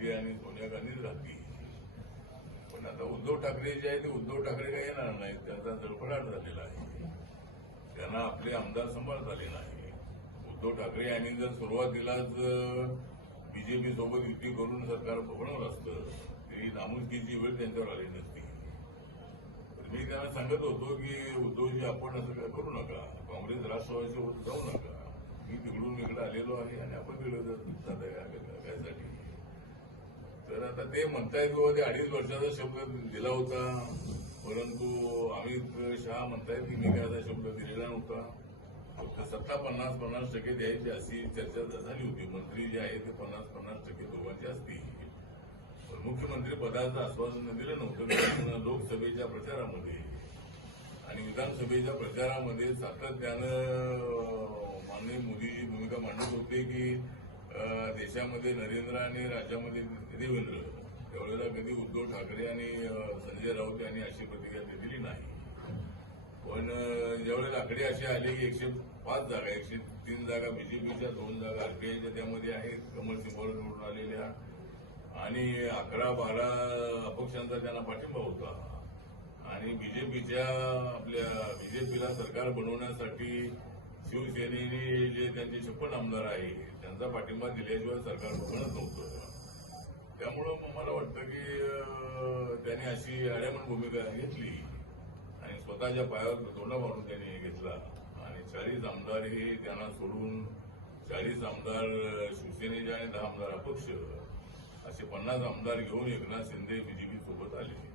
दिल्ली आणि सोनिया गांधीच राहतील पण आता उद्धव ठाकरे जे आहे ते उद्धव ठाकरे काही येणार नाहीत? त्यांचा जळपडाट झालेला आहे. त्यांना आपले आमदार संभाळ झाले नाही उद्धव ठाकरे यांनी जर सुरुवातीलाच बीजेपी सोबत युती करून सरकार बनवलं असतं तरी नामुष्कीची वेळ त्यांच्यावर आली नसती. तर मी त्यांना सांगत होतो की उद्धवजी आपण असं काय करू नका. काँग्रेस राष्ट्रवादीचे होत जाऊ नका. मी तिकडून इकडे आलेलो आहे आणि आपण तिकडे जात त्यासाठी आता ते म्हणतायत बाबा ते अडीच वर्षाचा शब्द दिला होता. परंतु अमित शहा म्हणतायत की मी काय शब्द दिलेला नव्हता. फक्त सत्ता पन्नास पन्नास टक्के द्यायची अशी चर्चा झाली होती. मंत्री जे आहे ते पन्नास पन्नास टक्के दोघांचे असतील. पण मुख्यमंत्री पदाचं आश्वासन दिलं नव्हतं. लोकसभेच्या प्रचारामध्ये. आणि विधानसभेच्या प्रचारामध्ये सातत्यानं माननीय मोदीजी भूमिका मांडत होते की देशामध्ये नरेंद्र आणि राज्यामध्ये देवेंद्र. त्यावेळेला कधी उद्धव ठाकरे आणि संजय राऊत यांनी अशी प्रतिक्रिया दिली नाही. पण अं, ज्यावेळेला आकडे असे आले की एकशे पाच जागा एकशे तीन जागा बीजेपीच्या दोन जागा आरपीआयच्या त्यामध्ये आहेत. कमल निवडून आलेल्या. आणि अकरा बारा अपक्षांचा त्यांना पाठिंबा होता. आणि बीजेपीच्या आपल्या बीजेपीला सरकार बनवण्यासाठी शिवसेनेने जे त्यांचे छप्पन आमदार आहे त्यांचा पाठिंबा दिल्याशिवाय सरकार बनत नव्हतं. त्यामुळं मग मला वाटतं की त्याने त्यांनी अशी आड्यामन भूमिका घेतली. आणि स्वतःच्या पायावर तोंडा मारून त्यांनी घेतला. आणि चाळीस आमदार हे त्यांना सोडून चाळीस आमदार शिवसेनेचे आणि दहा आमदार अपक्ष असे पन्नास आमदार घेऊन एकनाथ शिंदे बीजेपी सोबत आले.